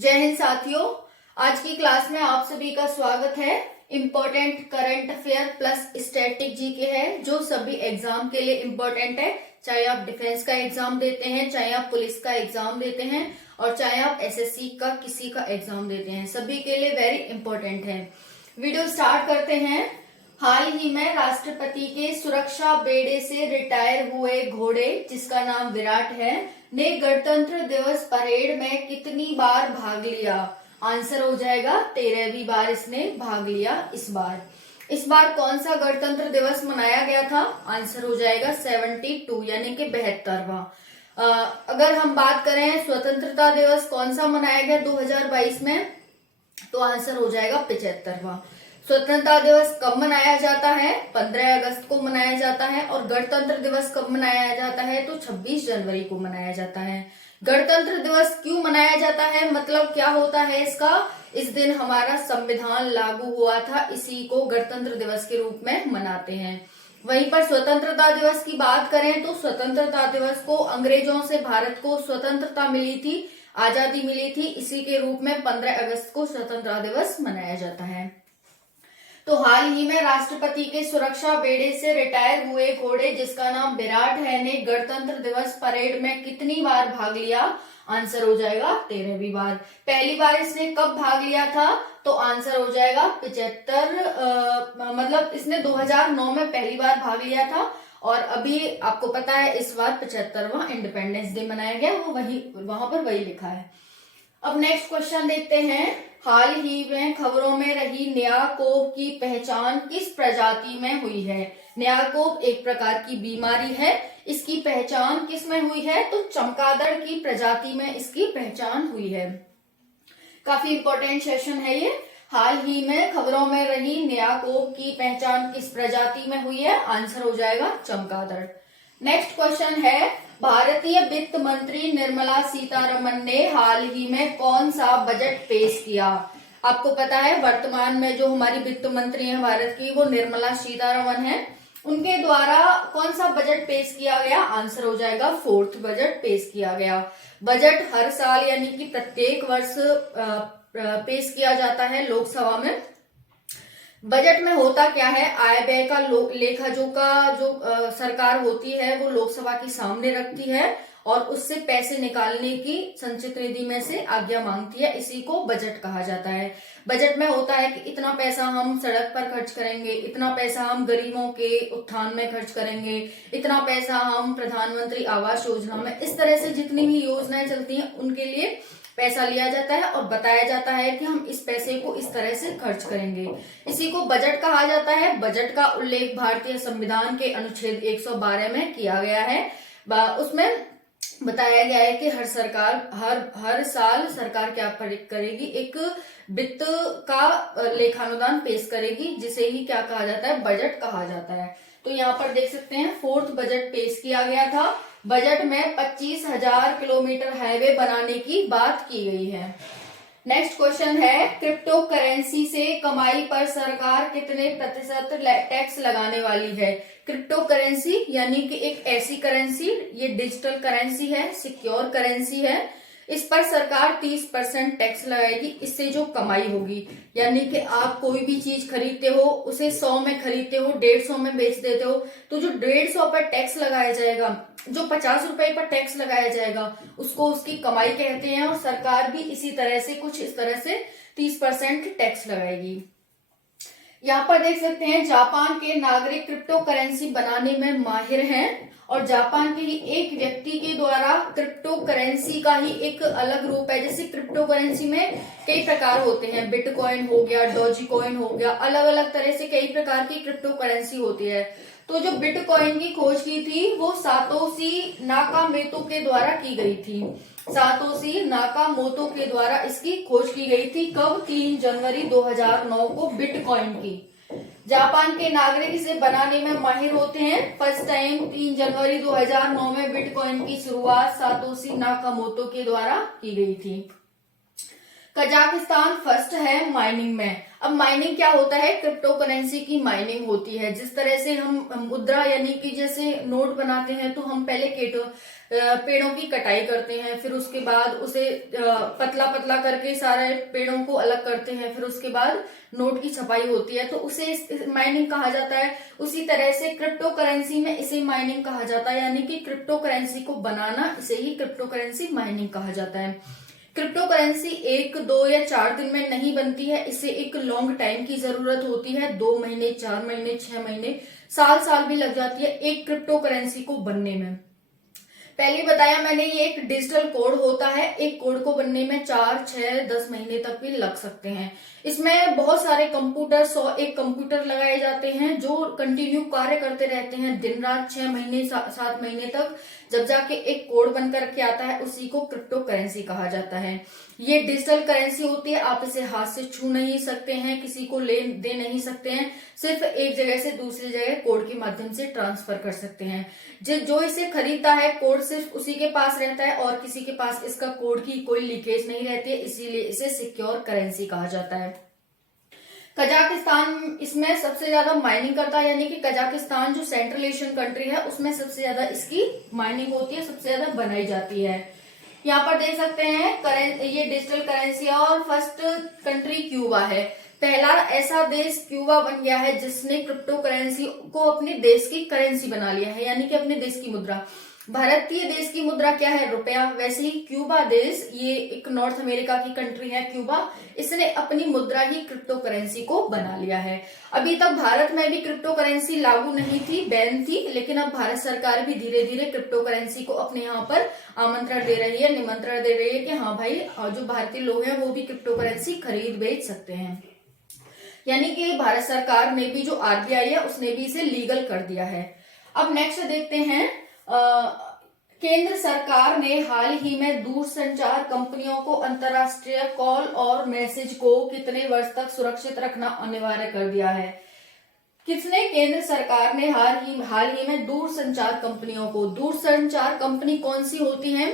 जय हिंद साथियों। आज की क्लास में आप सभी का स्वागत है। Important current affair plus static GK है जो सभी एग्जाम के लिए इम्पोर्टेंट है। चाहे आप डिफेंस का एग्जाम देते हैं, चाहे आप पुलिस का एग्जाम देते हैं और चाहे आप एसएससी का किसी का एग्जाम देते हैं, सभी के लिए वेरी इंपॉर्टेंट है। वीडियो स्टार्ट करते हैं। हाल ही में राष्ट्रपति के सुरक्षा बेड़े से रिटायर हुए घोड़े जिसका नाम विराट है ने गणतंत्र दिवस परेड में कितनी बार भाग लिया? आंसर हो जाएगा 13वीं बार इसने भाग लिया। इस बार कौन सा गणतंत्र दिवस मनाया गया था? आंसर हो जाएगा 72 यानी कि 72वां। अगर हम बात करें स्वतंत्रता दिवस कौन सा मनाया गया 2022 में, तो आंसर हो जाएगा 75वां। स्वतंत्रता दिवस कब मनाया जाता है? 15 अगस्त को मनाया जाता है। और गणतंत्र दिवस कब मनाया जाता है? तो 26 जनवरी को मनाया जाता है। गणतंत्र दिवस क्यों मनाया जाता है, मतलब क्या होता है इसका? इस दिन हमारा संविधान लागू हुआ था, इसी को गणतंत्र दिवस के रूप में मनाते हैं। वहीं पर स्वतंत्रता दिवस की बात करें तो स्वतंत्रता दिवस को अंग्रेजों से भारत को स्वतंत्रता मिली थी, आजादी मिली थी, इसी के रूप में 15 अगस्त को स्वतंत्रता दिवस मनाया जाता है। तो हाल ही में राष्ट्रपति के सुरक्षा बेड़े से रिटायर हुए घोड़े जिसका नाम विराट है ने गणतंत्र दिवस परेड में कितनी बार भाग लिया? आंसर हो जाएगा 13वीं बार। पहली बार इसने कब भाग लिया था? तो आंसर हो जाएगा 75। मतलब इसने 2009 में पहली बार भाग लिया था और अभी आपको पता है इस बार 75वां इंडिपेंडेंस डे मनाया गया, वो वहां पर वही लिखा है। अब नेक्स्ट क्वेश्चन देखते हैं। हाल ही में खबरों में रही न्याकोप की पहचान किस प्रजाति में हुई है? न्याकोप एक प्रकार की बीमारी है, इसकी पहचान किस में हुई है? तो चमगादड़ की प्रजाति में इसकी पहचान हुई है। काफी इंपॉर्टेंट सेशन है ये। हाल ही में खबरों में रही न्याकोप की पहचान किस प्रजाति में हुई है? आंसर हो जाएगा चमगादड़। नेक्स्ट क्वेश्चन है, भारतीय वित्त मंत्री निर्मला सीतारमन ने हाल ही में कौन सा बजट पेश किया? आपको पता है वर्तमान में जो हमारी वित्त मंत्री है भारत की वो निर्मला सीतारमन है। उनके द्वारा कौन सा बजट पेश किया गया? आंसर हो जाएगा 4th बजट पेश किया गया। बजट हर साल यानी कि प्रत्येक वर्ष पेश किया जाता है लोकसभा में। बजट में होता क्या है? आय व्यय का लेखा जोखा जो सरकार होती है वो लोकसभा के सामने रखती है और उससे पैसे निकालने की संचित निधि में से आज्ञा मांगती है, इसी को बजट कहा जाता है। बजट में होता है कि इतना पैसा हम सड़क पर खर्च करेंगे, इतना पैसा हम गरीबों के उत्थान में खर्च करेंगे, इतना पैसा हम प्रधानमंत्री आवास योजना में, इस तरह से जितनी भी योजनाएं चलती हैं उनके लिए पैसा लिया जाता है और बताया जाता है कि हम इस पैसे को इस तरह से खर्च करेंगे, इसी को बजट कहा जाता है। बजट का उल्लेख भारतीय संविधान के अनुच्छेद 112 में किया गया है। उसमें बताया गया है कि हर साल सरकार क्या करेगी, एक वित्त का लेखानुदान पेश करेगी, जिसे ही क्या कहा जाता है? बजट कहा जाता है। तो यहाँ पर देख सकते हैं 4th बजट पेश किया गया था। बजट में 25,000 किलोमीटर हाईवे बनाने की बात की गई है। नेक्स्ट क्वेश्चन है, क्रिप्टो करेंसी से कमाई पर सरकार कितने प्रतिशत टैक्स लगाने वाली है? क्रिप्टो करेंसी यानी कि एक ऐसी करेंसी, ये डिजिटल करेंसी है, सिक्योर करेंसी है, इस पर सरकार 30% टैक्स लगाएगी। इससे जो कमाई होगी, यानी कि आप कोई भी चीज खरीदते हो उसे 100 में खरीदते हो, 150 में बेच देते हो, तो जो 150 पर टैक्स लगाया जाएगा, जो 50 रुपए पर टैक्स लगाया जाएगा, उसको उसकी कमाई कहते हैं। और सरकार भी इसी तरह से कुछ इस तरह से 30% टैक्स लगाएगी। यहाँ पर देख सकते हैं जापान के नागरिक क्रिप्टो करेंसी बनाने में माहिर हैं और जापान के ही एक व्यक्ति के द्वारा क्रिप्टो करेंसी का ही एक अलग रूप है। जैसे क्रिप्टो करेंसी में कई प्रकार होते हैं, बिटकॉइन हो गया, डॉजी कॉइन हो गया, अलग अलग तरह से कई प्रकार की क्रिप्टो करेंसी होती है। तो जो बिटकॉइन की खोज की थी वो सातोशी नाकामोतो के द्वारा की गई थी। सातोशी नाकामोतो के द्वारा इसकी खोज की गई थी। कब? 3 जनवरी 2009 को बिटकॉइन की। जापान के नागरिक इसे बनाने में माहिर होते हैं। फर्स्ट टाइम 3 जनवरी 2009 में बिटकॉइन की शुरुआत सातोशी नाकामोतो के द्वारा की गई थी। कजाकिस्तान फर्स्ट है माइनिंग में। अब माइनिंग क्या होता है? क्रिप्टो करेंसी की माइनिंग होती है। जिस तरह से हम मुद्रा यानी कि जैसे नोट बनाते हैं तो हम पहले पेड़ों की कटाई करते हैं, फिर उसके बाद उसे पतला पतला करके सारे पेड़ों को अलग करते हैं, फिर उसके बाद नोट की छपाई होती है, तो उसे माइनिंग कहा जाता है। उसी तरह से क्रिप्टो करेंसी में इसे माइनिंग कहा जाता है, यानी कि क्रिप्टो करेंसी को बनाना, इसे ही क्रिप्टो करेंसी माइनिंग कहा जाता है। क्रिप्टो करेंसी 1, 2 या 4 दिन में नहीं बनती है, इसे एक लॉन्ग टाइम की जरूरत होती है। 2 महीने, 4 महीने, 6 महीने, साल भी लग जाती है एक क्रिप्टो करेंसी को बनने में। पहले बताया मैंने, ये एक डिजिटल कोड होता है, एक कोड को बनने में 4, 6, 10 महीने तक भी लग सकते हैं। इसमें बहुत सारे कंप्यूटर, 101 कंप्यूटर लगाए जाते हैं जो कंटिन्यू कार्य करते रहते हैं दिन रात, 6 महीने, 7 महीने तक, जब जाके एक कोड बनकर के आता है, उसी को क्रिप्टो करेंसी कहा जाता है। ये डिजिटल करेंसी होती है, आप इसे हाथ से छू नहीं सकते हैं, किसी को ले दे नहीं सकते हैं, सिर्फ एक जगह से दूसरी जगह कोड के माध्यम से ट्रांसफर कर सकते हैं। जो इसे खरीदता है, कोड सिर्फ उसी के पास रहता है और किसी के पास इसका कोड की कोई लीकेज नहीं रहती है, इसीलिए इसे सिक्योर करेंसी कहा जाता है। कजाकिस्तान इसमें सबसे ज्यादा माइनिंग करता है, यानी कि कजाकिस्तान जो सेंट्रल एशियन कंट्री है उसमें सबसे ज्यादा इसकी माइनिंग होती है, सबसे ज्यादा बनाई जाती है। यहाँ पर देख सकते हैं ये डिजिटल करेंसी है और फर्स्ट कंट्री क्यूबा है। पहला ऐसा देश क्यूबा बन गया है जिसने क्रिप्टो करेंसी को अपने देश की करेंसी बना लिया है, यानी कि अपने देश की मुद्रा। भारतीय देश की मुद्रा क्या है? रुपया। वैसे ही क्यूबा देश, ये एक नॉर्थ अमेरिका की कंट्री है क्यूबा, इसने अपनी मुद्रा ही क्रिप्टो करेंसी को बना लिया है। अभी तक भारत में भी क्रिप्टो करेंसी लागू नहीं थी, बैन थी, लेकिन अब भारत सरकार भी धीरे धीरे क्रिप्टो करेंसी को अपने यहाँ पर आमंत्रण दे रही है, निमंत्रण दे रही है कि हाँ भाई, जो भारतीय लोग हैं वो भी क्रिप्टो करेंसी खरीद बेच सकते हैं। यानी कि भारत सरकार ने भी, जो आरबीआई है उसने भी इसे लीगल कर दिया है। अब नेक्स्ट देखते हैं, केंद्र सरकार ने हाल ही में दूरसंचार कंपनियों को अंतर्राष्ट्रीय कॉल और मैसेज को कितने वर्ष तक सुरक्षित रखना अनिवार्य कर दिया है? किसने? केंद्र सरकार ने हाल ही में दूरसंचार कंपनियों को, दूरसंचार कंपनी कौन सी होती है?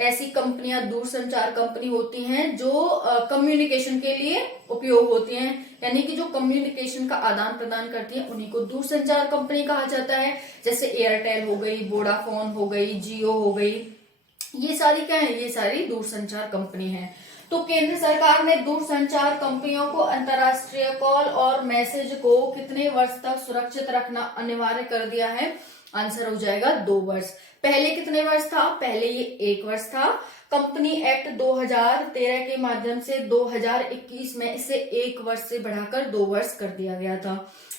ऐसी कंपनियां दूरसंचार कंपनी होती हैं जो कम्युनिकेशन के लिए उपयोग होती हैं, यानी कि जो कम्युनिकेशन का आदान प्रदान करती हैं उन्हीं को दूरसंचार कंपनी कहा जाता है। जैसे एयरटेल हो गई, वोडाफोन हो गई, जियो हो गई, ये सारी क्या है? ये सारी दूरसंचार कंपनी है। तो केंद्र सरकार ने दूरसंचार कंपनियों को अंतर्राष्ट्रीय कॉल और मैसेज को कितने वर्ष तक सुरक्षित रखना अनिवार्य कर दिया है? आंसर हो जाएगा 2 वर्ष। पहले कितने वर्ष था? पहले ये 1 वर्ष था। कंपनी एक्ट 2013 के माध्यम से 2021 में इसे 1 वर्ष से बढ़ाकर 2 वर्ष कर दिया गया था।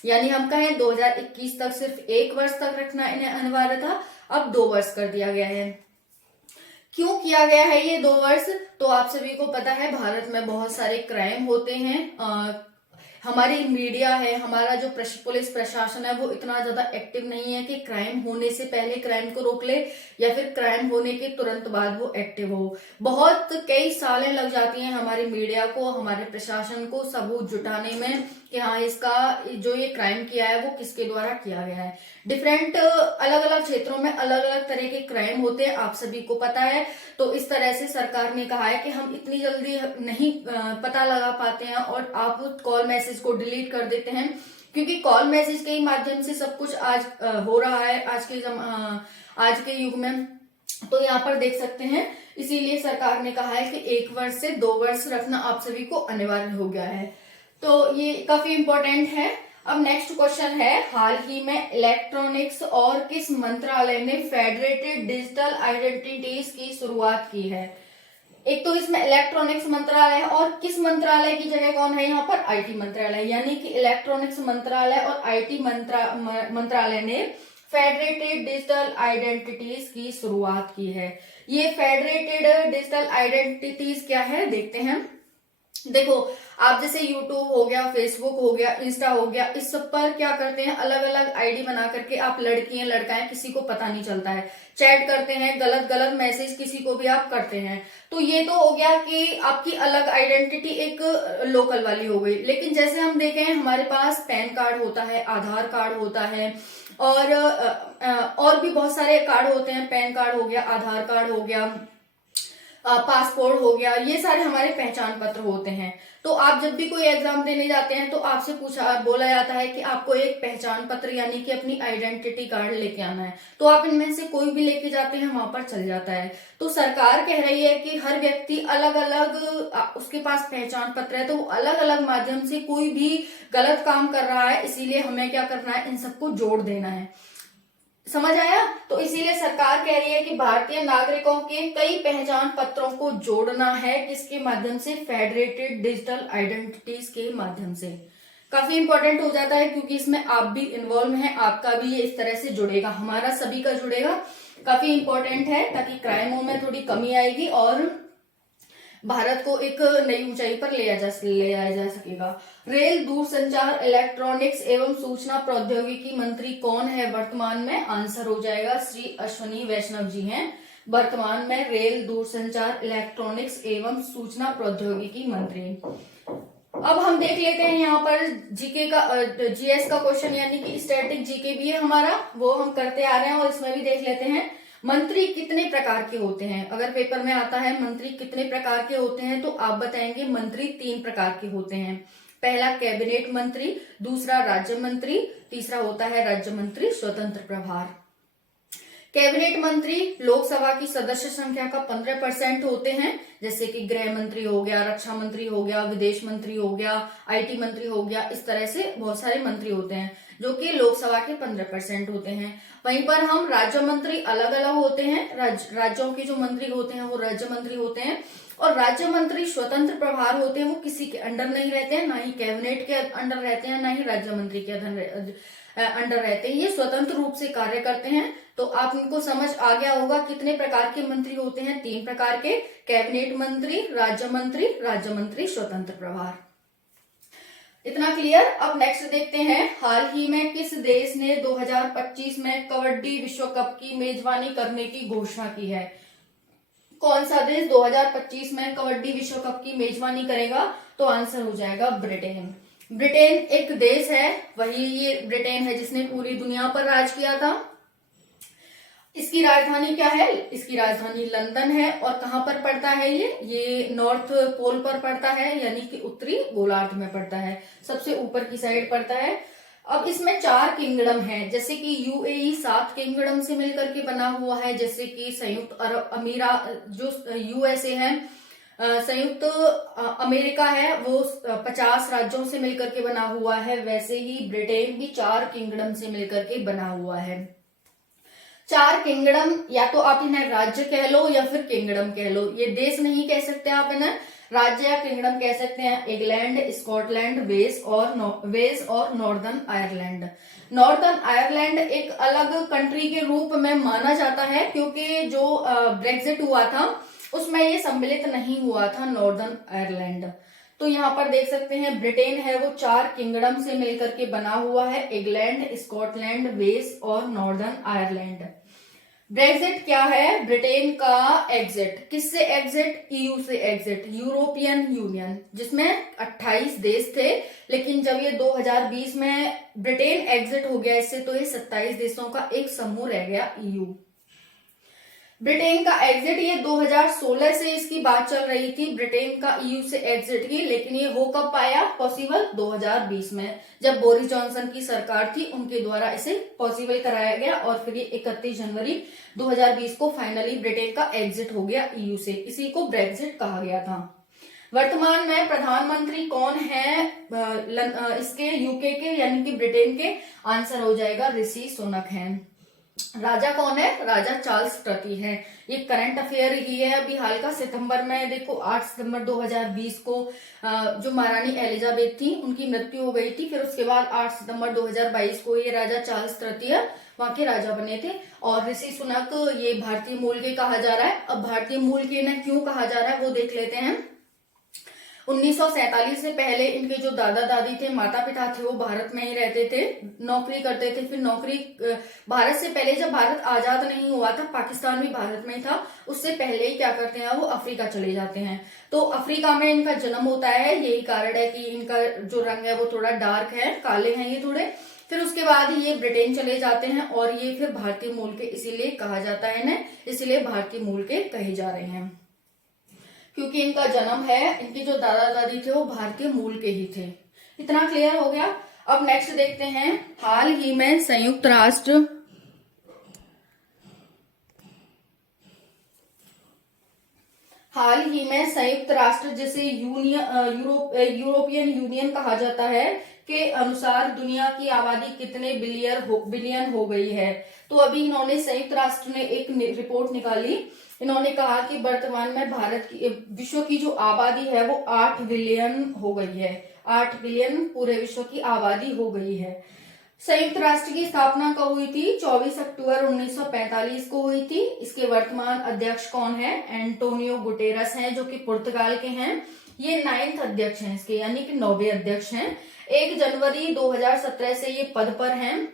यानी हम कहें 2021 तक सिर्फ 1 वर्ष तक रखना इन्हें अनिवार्य था, अब 2 वर्ष कर दिया गया है। क्यों किया गया है ये 2 वर्ष? तो आप सभी को पता है भारत में बहुत सारे क्राइम होते हैं, हमारी मीडिया है, हमारा जो पुलिस प्रशासन है वो इतना ज्यादा एक्टिव नहीं है कि क्राइम होने से पहले क्राइम को रोक ले या फिर क्राइम होने के तुरंत बाद वो एक्टिव हो। बहुत कई सालें लग जाती हैं हमारी मीडिया को, हमारे प्रशासन को सबूत जुटाने में कि हाँ इसका जो ये क्राइम किया है वो किसके द्वारा किया गया है। डिफरेंट अलग अलग क्षेत्रों में अलग अलग तरह के क्राइम होते हैं, आप सभी को पता है। तो इस तरह से सरकार ने कहा है कि हम इतनी जल्दी नहीं पता लगा पाते हैं और आप कॉल मैसेज को डिलीट कर देते हैं, क्योंकि कॉल मैसेज के ही माध्यम से सब कुछ आज हो रहा है आज के युग में। तो यहाँ पर देख सकते हैं, इसीलिए सरकार ने कहा है कि 1 वर्ष से 2 वर्ष रखना आप सभी को अनिवार्य हो गया है। तो ये काफी इंपॉर्टेंट है। अब नेक्स्ट क्वेश्चन है, हाल ही में इलेक्ट्रॉनिक्स और किस मंत्रालय ने फेडरेटेड डिजिटल आइडेंटिटीज की शुरुआत की है? एक तो इसमें इलेक्ट्रॉनिक्स मंत्रालय और किस मंत्रालय की जगह कौन है यहाँ पर? आईटी मंत्रालय। यानी कि इलेक्ट्रॉनिक्स मंत्रालय और आईटी मंत्रालय ने फेडरेटेड डिजिटल आइडेंटिटीज की शुरुआत की है। ये फेडरेटेड डिजिटल आइडेंटिटीज क्या है देखते हैं। देखो, आप जैसे YouTube हो गया, फेसबुक हो गया, इंस्टा हो गया, इस सब पर क्या करते हैं, अलग अलग आईडी बना करके आप लड़की हैं लड़का है किसी को पता नहीं चलता है, चैट करते हैं, गलत गलत मैसेज किसी को भी आप करते हैं। तो ये तो हो गया कि आपकी अलग आइडेंटिटी एक लोकल वाली हो गई। लेकिन जैसे हम देखें, हमारे पास पैन कार्ड होता है, आधार कार्ड होता है और भी बहुत सारे कार्ड होते हैं। पैन कार्ड हो गया, आधार कार्ड हो गया, पासपोर्ट हो गया, ये सारे हमारे पहचान पत्र होते हैं। तो आप जब भी कोई एग्जाम देने जाते हैं तो आपसे बोला जाता है कि आपको एक पहचान पत्र यानी कि अपनी आइडेंटिटी कार्ड लेके आना है। तो आप इनमें से कोई भी लेके जाते हैं, वहां पर चल जाता है। तो सरकार कह रही है कि हर व्यक्ति अलग अलग उसके पास पहचान पत्र है, तो वो अलग अलग माध्यम से कोई भी गलत काम कर रहा है, इसीलिए हमें क्या करना है, इन सबको जोड़ देना है। समझ आया? तो इसीलिए सरकार कह रही है कि भारतीय नागरिकों के कई पहचान पत्रों को जोड़ना है, किसके माध्यम से, फेडरेटेड डिजिटल आइडेंटिटीज के माध्यम से। काफी इंपॉर्टेंट हो जाता है क्योंकि इसमें आप भी इन्वॉल्व हैं, आपका भी ये इस तरह से जुड़ेगा, हमारा सभी का जुड़ेगा। काफी इंपॉर्टेंट है ताकि क्राइमों में थोड़ी कमी आएगी और भारत को एक नई ऊंचाई पर ले आया जा सकेगा। रेल, दूरसंचार, इलेक्ट्रॉनिक्स एवं सूचना प्रौद्योगिकी मंत्री कौन है वर्तमान में? आंसर हो जाएगा श्री अश्विनी वैष्णव जी हैं वर्तमान में रेल, दूरसंचार, इलेक्ट्रॉनिक्स एवं सूचना प्रौद्योगिकी मंत्री। अब हम देख लेते हैं यहाँ पर जीके का, जीएस का क्वेश्चन यानी कि स्टैटिक जीके भी है हमारा, वो हम करते आ रहे हैं और इसमें भी देख लेते हैं मंत्री कितने प्रकार के होते हैं। अगर पेपर में आता है मंत्री कितने प्रकार के होते हैं तो आप बताएंगे मंत्री 3 प्रकार के होते हैं। पहला कैबिनेट मंत्री, दूसरा राज्य मंत्री, तीसरा होता है राज्य मंत्री स्वतंत्र प्रभार। कैबिनेट मंत्री लोकसभा की सदस्य संख्या का 15% होते हैं, जैसे कि गृह मंत्री हो गया, रक्षा मंत्री हो गया, विदेश मंत्री हो गया, आईटी मंत्री हो गया, इस तरह से बहुत सारे मंत्री होते हैं जो कि लोकसभा के 15% होते हैं। वहीं पर हम राज्य मंत्री अलग अलग होते हैं, राज्यों के जो मंत्री होते हैं वो राज्य मंत्री होते हैं, और राज्य मंत्री स्वतंत्र प्रभार होते हैं, वो किसी के अंडर नहीं रहते हैं, ना ही कैबिनेट के अंडर रहते हैं, ना ही राज्य मंत्री के अंडर रहते हैं, ये स्वतंत्र रूप से कार्य करते हैं। तो आप इनको समझ आ गया होगा कितने प्रकार के मंत्री होते हैं, 3 प्रकार के, कैबिनेट मंत्री, राज्य मंत्री स्वतंत्र प्रभार। इतना क्लियर। अब नेक्स्ट देखते हैं, हाल ही में किस देश ने 2025 में कबड्डी विश्व कप की मेजबानी करने की घोषणा की है? कौन सा देश 2025 में कबड्डी विश्व कप की मेजबानी करेगा? तो आंसर हो जाएगा ब्रिटेन। ब्रिटेन एक देश है, वही ये ब्रिटेन है जिसने पूरी दुनिया पर राज किया था। इसकी राजधानी क्या है? इसकी राजधानी लंदन है। और कहां पर पड़ता है ये नॉर्थ पोल पर पड़ता है, यानी कि उत्तरी गोलार्ध में पड़ता है, सबसे ऊपर की साइड पड़ता है। अब इसमें 4 किंगडम हैं, जैसे कि यूएई 7 किंगडम से मिलकर के बना हुआ है, जैसे कि संयुक्त अरब अमीरात जो यूएसए है, संयुक्त अमेरिका है वो 50 राज्यों से मिलकर के बना हुआ है, वैसे ही ब्रिटेन भी 4 किंगडम से मिलकर के बना हुआ है। 4 किंगडम, या तो आप इन्हें राज्य कह लो या फिर किंगडम कह लो, ये देश नहीं कह सकते आप इन्हें, राज्य या किंगडम कह सकते हैं। इंग्लैंड, स्कॉटलैंड, वेल्स और नॉर्दर्न आयरलैंड। नॉर्दर्न आयरलैंड एक अलग कंट्री के रूप में माना जाता है क्योंकि जो ब्रेक्जिट हुआ था उसमें ये सम्मिलित नहीं हुआ था नॉर्दर्न आयरलैंड। तो यहाँ पर देख सकते हैं ब्रिटेन है वो 4 किंगडम से मिलकर के बना हुआ है, इंग्लैंड, स्कॉटलैंड, वेल्स और नॉर्दर्न आयरलैंड। ब्रेक्जिट क्या है? ब्रिटेन का एग्जिट। किससे एग्जिट? ईयू से एग्जिट, यूरोपियन यूनियन, जिसमें 28 देश थे, लेकिन जब ये 2020 में ब्रिटेन एग्जिट हो गया इससे, तो ये 27 देशों का एक समूह रह गया ईयू। ब्रिटेन का एग्जिट, ये 2016 से इसकी बात चल रही थी ब्रिटेन का ईयू से एग्जिट की, लेकिन ये हो कब पाया पॉसिबल? 2020 में, जब बोरिस जॉनसन की सरकार थी उनके द्वारा इसे पॉसिबल कराया गया और फिर ये 31 जनवरी 2020 को फाइनली ब्रिटेन का एग्जिट हो गया ईयू से। इसी को ब्रेक्जिट कहा गया था। वर्तमान में प्रधानमंत्री कौन है इसके, यूके के यानी कि ब्रिटेन के? आंसर हो जाएगा ऋषि सुनक हैं। राजा कौन है? राजा चार्ल्स तृतीय है। ये करंट अफेयर ही है अभी हाल का, सितंबर में देखो 8 सितंबर 2020 को जो महारानी एलिजाबेथ थी उनकी मृत्यु हो गई थी, फिर उसके बाद 8 सितंबर 2022 को ये राजा चार्ल्स तृतीय वहां के राजा बने थे। और ऋषि सुनक ये भारतीय मूल के कहा जा रहा है। अब भारतीय मूल के ना क्यों कहा जा रहा है वो देख लेते हैं। 1947 से पहले इनके जो दादा दादी थे, माता पिता थे, वो भारत में ही रहते थे, नौकरी करते थे। फिर नौकरी भारत से पहले, जब भारत आजाद नहीं हुआ था, पाकिस्तान भी भारत में ही था, उससे पहले ही क्या करते हैं वो अफ्रीका चले जाते हैं। तो अफ्रीका में इनका जन्म होता है, यही कारण है कि इनका जो रंग है वो थोड़ा डार्क है, काले हैं ये थोड़े। फिर उसके बाद ये ब्रिटेन चले जाते हैं और ये फिर भारतीय मूल के इसीलिए कहा जाता है इन्हें, इसलिए भारतीय मूल के कहे जा रहे हैं। क्योंकि इनका जन्म है, इनके जो दादा दादी थे वो भारतीय मूल के ही थे। इतना क्लियर हो गया। अब नेक्स्ट देखते हैं, हाल ही में संयुक्त राष्ट्र जिसे यूरोपियन यूनियन कहा जाता है के अनुसार दुनिया की आबादी कितने बिलियन हो गई है। तो अभी इन्होंने संयुक्त राष्ट्र ने एक रिपोर्ट निकाली। इन्होंने कहा कि वर्तमान में विश्व की जो आबादी है वो 8 बिलियन हो गई है। 8 बिलियन पूरे विश्व की आबादी हो गई है। संयुक्त राष्ट्र की स्थापना कब हुई थी? 24 अक्टूबर 1945 को हुई थी। इसके वर्तमान अध्यक्ष कौन है? एंटोनियो गुटेरस हैं, जो कि पुर्तगाल के हैं। ये 9th अध्यक्ष हैं इसके, यानी कि 9वें अध्यक्ष हैं। 1 जनवरी 2017 से ये पद पर हैं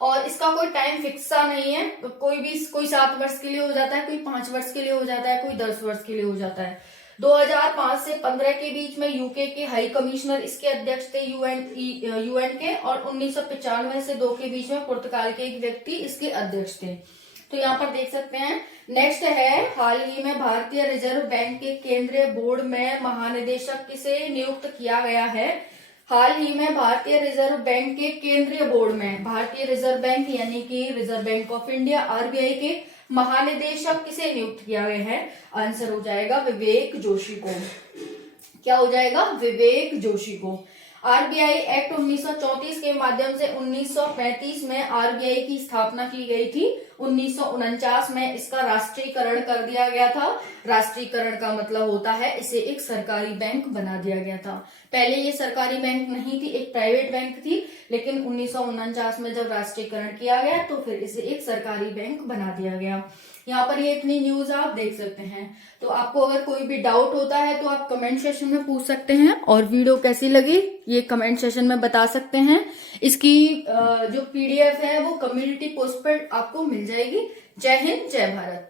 और इसका कोई टाइम फिक्स सा नहीं है। कोई 7 वर्ष के लिए हो जाता है, कोई 5 वर्ष के लिए हो जाता है, कोई 10 वर्ष के लिए हो जाता है। 2005 से 15 के बीच में यूके के हाई कमिश्नर इसके अध्यक्ष थे यूएन के, और 1995 से 2 के बीच में पुर्तगाल के एक व्यक्ति इसके अध्यक्ष थे। तो यहाँ पर देख सकते हैं। नेक्स्ट है, हाल ही में भारतीय रिजर्व बैंक के केंद्रीय बोर्ड में महानिदेशक किसे नियुक्त किया गया है? हाल ही में भारतीय रिजर्व बैंक के केंद्रीय बोर्ड में भारतीय रिजर्व बैंक यानी कि reserve bank of India RBI के महानिदेशक किसे नियुक्त किया गया है? आंसर हो जाएगा विवेक जोशी को। क्या हो जाएगा? विवेक जोशी को। आरबीआई एक्ट 1934 के माध्यम से 1935 में आरबीआई की स्थापना की गई थी। 1949 में इसका राष्ट्रीयकरण कर दिया गया था। राष्ट्रीयकरण का मतलब होता है इसे एक सरकारी बैंक बना दिया गया था। पहले ये सरकारी बैंक नहीं थी, एक प्राइवेट बैंक थी, लेकिन 1949 में जब राष्ट्रीयकरण किया गया तो फिर इसे एक सरकारी बैंक बना दिया गया। यहाँ पर ये इतनी न्यूज आप देख सकते हैं। तो आपको अगर कोई भी डाउट होता है तो आप कमेंट सेशन में पूछ सकते हैं, और वीडियो कैसी लगी ये कमेंट सेशन में बता सकते हैं। इसकी जो पीडीएफ है वो कम्युनिटी पोस्ट पर आपको मिल जाएगी। जय हिंद, जय भारत।